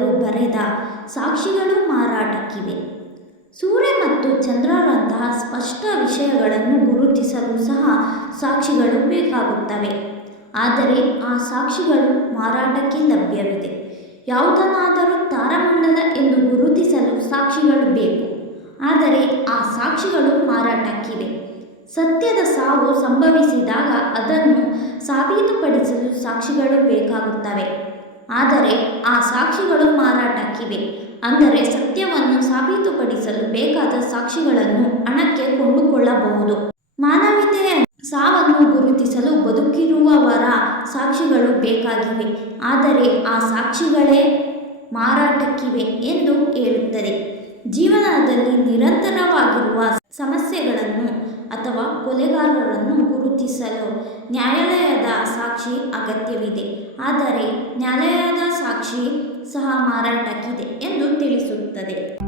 ಎಂಬುದಾದರೂ ಬರೆದ ಸಾಕ್ಷಿಗಳು ಮಾರಾಟಕ್ಕಿವೆ. ಸೂರ್ಯ ಮತ್ತು ಚಂದ್ರರಂತಹ ಸ್ಪಷ್ಟ ವಿಷಯಗಳನ್ನು ಗುರುತಿಸಲು ಸಹ ಸಾಕ್ಷಿಗಳು ಬೇಕಾಗುತ್ತವೆ. ಆದರೆ ಆ ಸಾಕ್ಷಿಗಳು ಮಾರಾಟಕ್ಕೆ ಲಭ್ಯವಿದೆ. ಯಾವುದನ್ನಾದರೂ ತಾರಮಂಡಲ ಎಂದು ಗುರುತಿಸಲು ಸಾಕ್ಷಿಗಳು ಬೇಕು. ಆದರೆ ಆ ಸಾಕ್ಷಿಗಳು ಮಾರಾಟಕ್ಕಿವೆ. ಸತ್ಯದ ಸಾವು ಸಂಭವಿಸಿದಾಗ ಅದನ್ನು ಸಾಬೀತುಪಡಿಸಲು ಸಾಕ್ಷಿಗಳು ಬೇಕಾಗುತ್ತವೆ. ಆದರೆ ಆ ಸಾಕ್ಷಿಗಳು ಮಾರಾಟಕ್ಕಿವೆ. ಅಂದರೆ ಸತ್ಯವನ್ನು ಸಾಬೀತುಪಡಿಸಲು ಬೇಕಾದ ಸಾಕ್ಷಿಗಳನ್ನು ಹಣಕ್ಕೆ ಕೊಂಡುಕೊಳ್ಳಬಹುದು. ಮಾನವೀಯತೆಯ ಸಾವನ್ನು ಗುರುತಿಸಲು ಬದುಕಿರುವವರ ಸಾಕ್ಷಿಗಳು ಬೇಕಾಗಿವೆ. ಆದರೆ ಆ ಸಾಕ್ಷಿಗಳೇ ಮಾರಾಟಕ್ಕಿವೆ ಎಂದು ಹೇಳುತ್ತದೆ. ಜೀವನದಲ್ಲಿ ನಿರಂತರವಾಗಿರುವ ಸಮಸ್ಯೆಗಳನ್ನು ಅಥವಾ ಕೊಲೆಗಾರರನ್ನು ಗುರುತಿಸಲು ನ್ಯಾಯಾಲಯದ ಸಾಕ್ಷಿ ಅಗತ್ಯವಿದೆ. ಆದರೆ ನ್ಯಾಯಾಲಯದ ಸಾಕ್ಷಿ ಸಹ ಮಾರಾಟಕ್ಕಿದೆ ಎಂದು ತಿಳಿಸುತ್ತದೆ.